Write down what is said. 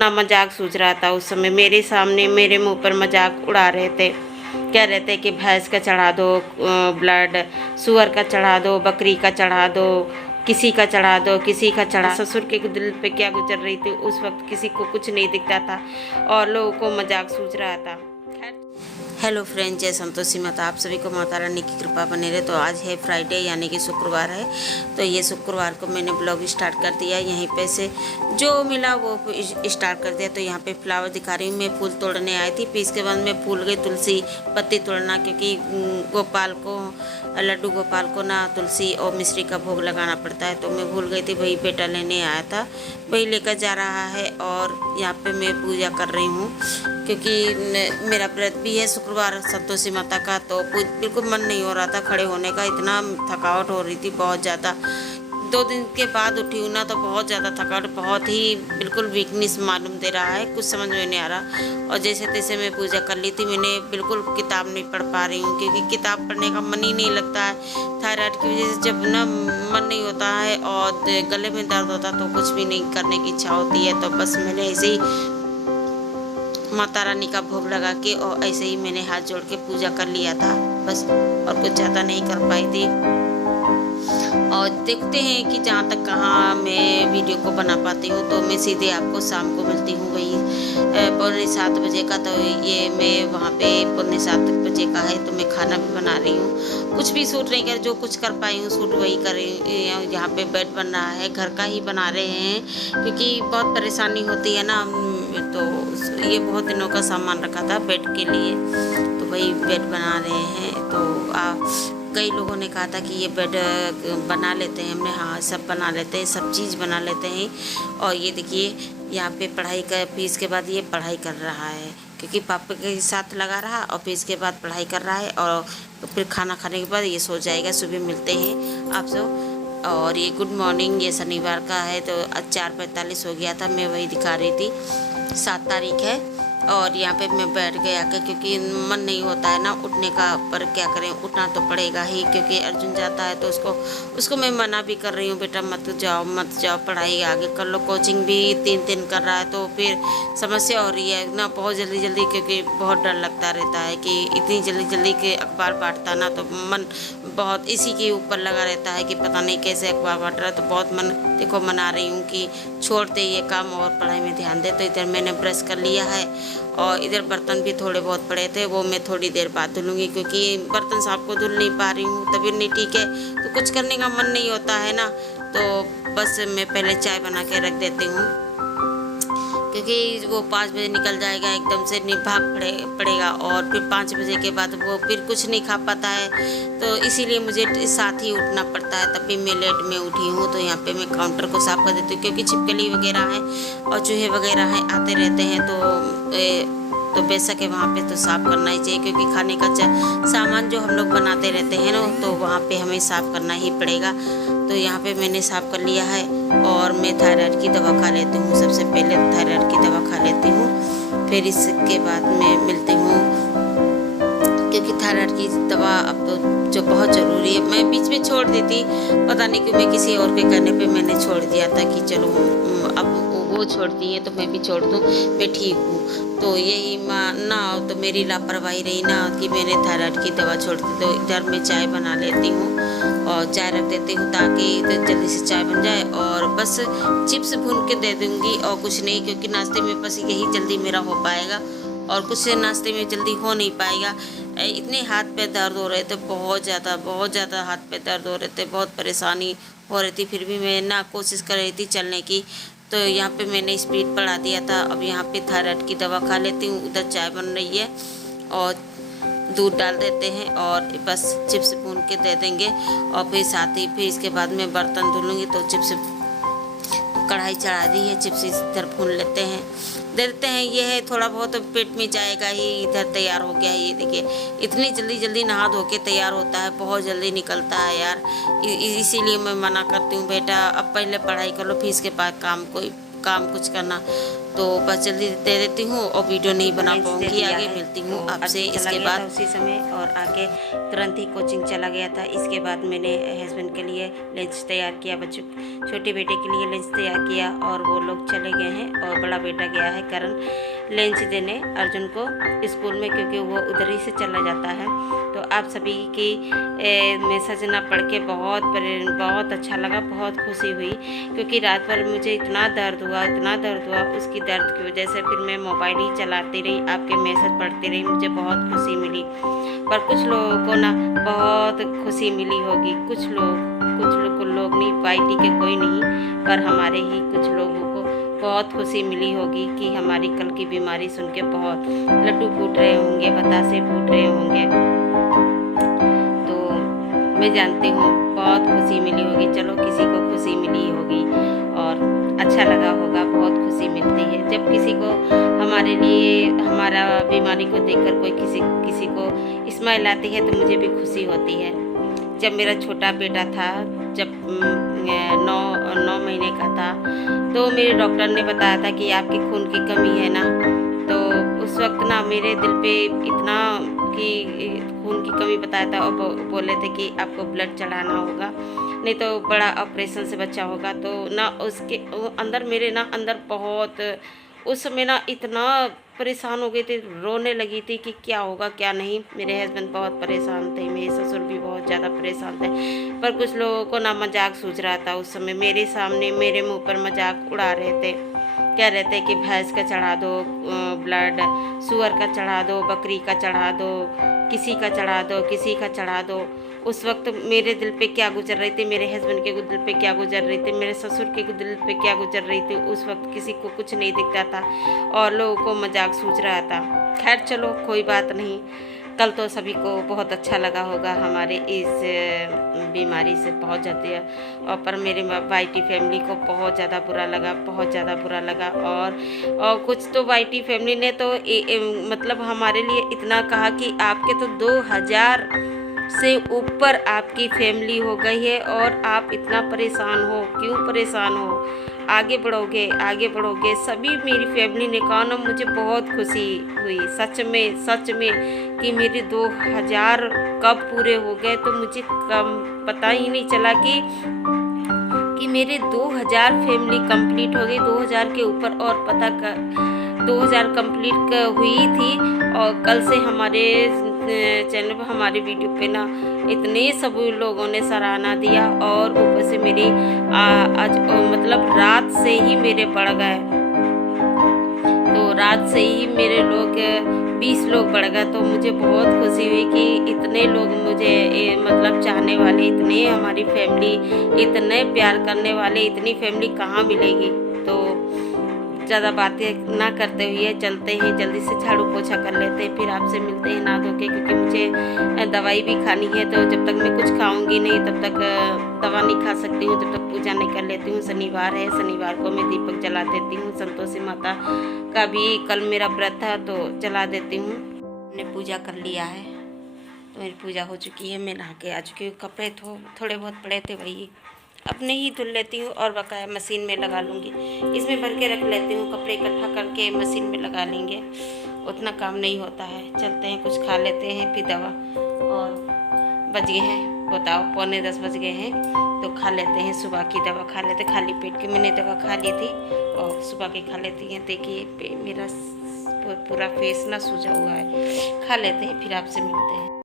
ना मजाक सूझ रहा था उस समय, मेरे सामने मेरे मुंह पर मजाक उड़ा रहे थे। कह रहे थे कि भैंस का चढ़ा दो ब्लड, सुअर का चढ़ा दो, बकरी का चढ़ा दो, किसी का चढ़ा दो, किसी का चढ़ा। ससुर के दिल पे क्या गुजर रही थी उस वक्त किसी को कुछ नहीं दिखता था और लोगों को मजाक सूझ रहा था। हेलो फ्रेंड, जय संतोषी माता। आप सभी को माता रानी की कृपा बने रहे। तो आज है फ्राइडे यानी कि शुक्रवार है। तो ये शुक्रवार को मैंने ब्लॉग स्टार्ट कर दिया। यहीं पे से जो मिला वो स्टार्ट कर दिया। तो यहाँ पे फ्लावर दिखा रही हूँ। मैं फूल तोड़ने आई थी, फिर इसके बाद मैं भूल गई तुलसी पत्ती तोड़ना, क्योंकि गोपाल को, लड्डू गोपाल को ना तुलसी और मिश्री का भोग लगाना पड़ता है। तो मैं भूल गई थी। वही बेटा लेने आया था, वही लेकर जा रहा है। और यहाँ पे मैं पूजा कर रही हूँ क्योंकि मेरा व्रत भी है शुक्रवार संतोषी माता का। तो बिल्कुल मन नहीं हो रहा था खड़े होने का, इतना थकावट हो रही थी बहुत ज़्यादा। 2 दिन के बाद उठी हूँ ना, तो बहुत ज़्यादा थकावट, बहुत ही बिल्कुल वीकनेस मालूम दे रहा है, कुछ समझ में नहीं आ रहा। और जैसे तैसे मैं पूजा कर ली थी। मैंने बिल्कुल किताब नहीं पढ़ पा रही हूँ क्योंकि किताब पढ़ने का मन ही नहीं लगता है। थायराइड की वजह से जब ना मन नहीं होता है और गले में दर्द होता है तो कुछ भी नहीं करने की इच्छा होती है। तो बस मैंने ऐसे ही माता रानी का भोग लगा के और ऐसे ही मैंने हाथ जोड़ के पूजा कर लिया था बस, और कुछ ज़्यादा नहीं कर पाई थी। और देखते हैं कि जहाँ तक कहाँ मैं वीडियो को बना पाती हूँ। तो मैं सीधे आपको शाम को मिलती हूँ वही 6:45 बजे का। तो ये मैं वहाँ पे 6:45 बजे का है। तो मैं खाना भी बना रही हूँ, कुछ भी शूट नहीं कर, जो कुछ कर पाई हूँ शूट वही कर रही हूँ। यहाँ पे बेड बन रहा है, घर का ही बना रहे हैं क्योंकि बहुत परेशानी होती है ना। तो ये बहुत दिनों का सामान रखा था बेड के लिए, तो वही बेड बना रहे हैं। तो कई लोगों ने कहा था कि ये बेड बना लेते हैं। हमने हाँ सब बना लेते हैं, सब चीज़ बना लेते हैं। और ये देखिए यहाँ पे पढ़ाई का, फिर इसके बाद ये पढ़ाई कर रहा है क्योंकि पापा के साथ लगा रहा, और फिर इसके बाद पढ़ाई कर रहा है। और फिर खाना खाने के बाद ये सो जाएगा। सुबह मिलते हैं आप सब। और ये गुड मॉर्निंग, ये शनिवार का है। तो 4:45 हो गया था, मैं वही दिखा रही थी। 7 तारीख है। और यहाँ पे मैं बैठ गया क्योंकि मन नहीं होता है ना उठने का, पर क्या करें, उठना तो पड़ेगा ही क्योंकि अर्जुन जाता है। तो उसको मैं मना भी कर रही हूँ, बेटा मत जाओ मत जाओ, पढ़ाई आगे कर लो। कोचिंग भी 3 दिन कर रहा है तो फिर समस्या हो रही है ना बहुत जल्दी जल्दी, क्योंकि बहुत डर लगता रहता है कि इतनी जल्दी जल्दी के अखबार बांटता ना, तो मन बहुत इसी के ऊपर लगा रहता है कि पता नहीं कैसे अखबार बांट रहा है। तो बहुत मन देखो मना रही हूँ कि छोड़ते ये काम और पढ़ाई में ध्यान दे। तो इधर मैंने ब्रश कर लिया है और इधर बर्तन भी थोड़े बहुत पड़े थे, वो मैं थोड़ी देर बाद धुलूँगी क्योंकि बर्तन साहब को धुल नहीं पा रही हूँ, तबीयत नहीं ठीक है तो कुछ करने का मन नहीं होता है ना। तो बस मैं पहले चाय बना के रख देती हूँ क्योंकि वो 5 बजे निकल जाएगा, एकदम से भाग पड़ेगा। और फिर 5 बजे के बाद वो फिर कुछ नहीं खा पाता है, तो इसीलिए मुझे साथ ही उठना पड़ता है। तभी मैं लेट में उठी हूँ। तो यहाँ पे मैं काउंटर को साफ़ कर देती हूँ क्योंकि छिपकली वगैरह है और चूहे वगैरह हैं, आते रहते हैं। तो बेशक है वहाँ पे तो साफ़ करना ही चाहिए क्योंकि खाने का सामान जो हम लोग बनाते रहते हैं ना, तो वहाँ पे हमें साफ़ करना ही पड़ेगा। तो यहाँ पे मैंने साफ़ कर लिया है। और मैं थायराइड की दवा खा लेती हूँ, सबसे पहले थायराइड की दवा खा लेती हूँ, फिर इसके बाद मैं मिलती हूँ क्योंकि थायराइड की दवा अब तो जो बहुत ज़रूरी है। मैं बीच में छोड़ दी थी, पता नहीं क्यों, मैं किसी और के कहने पे मैंने छोड़ दिया था कि चलो अब वो छोड़ती है तो मैं भी छोड़ दूँ, मैं ठीक हूँ। तो यही ना हो तो मेरी लापरवाही रही ना कि मैंने थायराइड की दवा छोड़ दी। तो इधर मैं चाय बना लेती हूँ और चाय रख देती हूँ ताकि जल्दी से चाय बन जाए। और बस चिप्स भून के दे दूँगी और कुछ नहीं, क्योंकि नाश्ते में बस यही जल्दी मेरा हो पाएगा और कुछ नाश्ते में जल्दी हो नहीं पाएगा। इतने हाथ पे दर्द हो रहे थे, बहुत ज़्यादा हाथ पे दर्द हो रहे थे, बहुत परेशानी हो रही थी। फिर भी मैं ना कोशिश कर रही थी चलने की। तो यहाँ पे मैंने स्पीड बढ़ा दिया था। अब यहाँ पे थायराइड की दवा खा लेती हूँ। उधर चाय बन रही है और दूध डाल देते हैं और बस चिप्स भून के दे देंगे। और फिर साथ ही फिर इसके बाद मैं बर्तन धुलूँगी। तो चिप्स कढ़ाई चढ़ा दी है, चिप्स इधर भून लेते हैं, दे देते हैं। ये है थोड़ा बहुत पेट में जाएगा ही। इधर तैयार हो गया है, ये देखिए इतनी जल्दी जल्दी नहा धो के तैयार होता है, बहुत जल्दी निकलता है यार। इसीलिए मैं मना करती हूँ, बेटा अब पहले पढ़ाई कर लो फिर इसके बाद काम कुछ करना। तो बस जल्दी दे देती हूँ और वीडियो नहीं बना लंच दे पाऊँगी। दिया आगे है, मिलती तो हूँ आपसे अभी चला इसके गया था बाद। उसी समय, और आके तुरंत ही कोचिंग चला गया था। इसके बाद मैंने हस्बैंड के लिए लंच तैयार किया, बच्चों छोटे बेटे के लिए लंच तैयार किया, और वो लोग चले गए हैं। और बड़ा बेटा गया है करण लंच देने अर्जुन को स्कूल में, क्योंकि वो उधर ही से चला जाता है। तो आप सभी की मैसेज ना पढ़ के बहुत अच्छा लगा, बहुत खुशी हुई, क्योंकि रात भर मुझे इतना दर्द हुआ, उसकी दर्द की वजह से फिर मैं मोबाइल ही चलाती रही, आपके मैसेज पढ़ती रही, मुझे बहुत खुशी मिली। पर कुछ लोगों को ना बहुत खुशी मिली होगी, कुछ लोग नहीं, वाईटी के कोई नहीं, पर हमारे ही कुछ लोगों को बहुत खुशी मिली होगी कि हमारी कल की बीमारी सुन के बहुत लड्डू फूट रहे होंगे, बतासे फूट रहे होंगे। तो मैं जानती हूँ बहुत खुशी मिली होगी, चलो किसी को खुशी मिली होगी और अच्छा लगा होगा। बहुत खुशी मिलती है जब किसी को हमारे लिए, हमारा बीमारी को देखकर कोई किसी को स्माइल आती है, तो मुझे भी खुशी होती है। जब मेरा छोटा बेटा था, जब 9 महीने का था, तो मेरे डॉक्टर ने बताया था कि आपकी खून की कमी है ना। तो उस वक्त ना मेरे दिल पे इतना कि खून की कमी बताया था, और बोले थे कि आपको ब्लड चढ़ाना होगा, नहीं तो बड़ा ऑपरेशन से बच्चा होगा। तो ना उसके अंदर मेरे ना अंदर बहुत उस समय ना इतना परेशान हो गई थी, रोने लगी थी कि क्या होगा क्या नहीं। मेरे हस्बैंड बहुत परेशान थे, मेरे ससुर भी बहुत ज़्यादा परेशान थे, पर कुछ लोगों को ना मजाक सूझ रहा था उस समय। मेरे सामने मेरे मुंह पर मजाक उड़ा रहे थे, कह रहे थे कि भैंस का चढ़ा दो ब्लड, सुअर का चढ़ा दो, बकरी का चढ़ा दो, किसी का चढ़ा दो, किसी का चढ़ा दो। उस वक्त मेरे दिल पे क्या गुजर रही थी, मेरे हस्बैंड के दिल पे क्या गुजर रही थी, मेरे ससुर के दिल पे क्या गुजर रही थी, उस वक्त किसी को कुछ नहीं दिखता था और लोगों को मजाक सूझ रहा था। खैर चलो कोई बात नहीं, कल तो सभी को बहुत अच्छा लगा होगा हमारे इस बीमारी से बहुत ज़्यादा। और पर मेरे वाईटी फैमिली को बहुत ज़्यादा बुरा लगा, बहुत ज़्यादा बुरा लगा। और कुछ तो वाईटी फैमिली ने तो मतलब हमारे लिए इतना कहा कि आपके तो 2000 से ऊपर आपकी फैमिली हो गई है और आप इतना परेशान हो, क्यों परेशान हो, आगे बढ़ोगे। सभी मेरी फैमिली ने कहा ना, मुझे बहुत खुशी हुई सच में कि मेरे 2000 कब पूरे हो गए। तो मुझे कम पता ही नहीं चला कि मेरे 2000 फैमिली कंप्लीट हो गई, 2000 के ऊपर। और पता कर 2000 कंप्लीट हुई थी, और कल से हमारे चैनल पर, हमारे वीडियो पे ना इतने सभी लोगों ने सराहना दिया। और ऊपर से मेरी आज मतलब रात से ही मेरे बढ़ गए, तो रात से ही मेरे लोग 20 लोग बढ़ गए। तो मुझे बहुत खुशी हुई कि इतने लोग मुझे मतलब चाहने वाले, इतने हमारी फैमिली, इतने प्यार करने वाले, इतनी फैमिली कहाँ मिलेगी। तो ज़्यादा बातें ना करते हुए चलते हैं, जल्दी से झाड़ू पोछा कर लेते हैं, फिर आपसे मिलते हैं नहा धो के, क्योंकि मुझे दवाई भी खानी है। तो जब तक मैं कुछ खाऊंगी नहीं तब तक दवा नहीं खा सकती हूँ, जब तक पूजा नहीं कर लेती हूँ। शनिवार है, शनिवार को मैं दीपक जला देती हूँ। संतोषी माता का भी कल मेरा व्रत था, तो जला देती हूँ। मैंने पूजा कर लिया है, तो मेरी पूजा हो चुकी है, मैं नहा के आ चुकी हूँ। कपड़े थोड़े बहुत पड़े थे, वही अपने ही धुल लेती हूँ और बकाया मशीन में लगा लूँगी। इसमें भर के रख लेती हूँ, कपड़े इकट्ठा करके मशीन में लगा लेंगे, उतना काम नहीं होता है। चलते हैं, कुछ खा लेते हैं, फिर दवा। और बज गए हैं, बताओ 9:45 बज गए हैं, तो खा लेते हैं, सुबह की दवा खा लेते। खाली पेट की मैंने दवा खा ली थी और सुबह की खा लेती हैं। देखिए मेरा पूरा फेस ना सूजा हुआ है। खा लेते हैं, फिर आपसे मिलते हैं।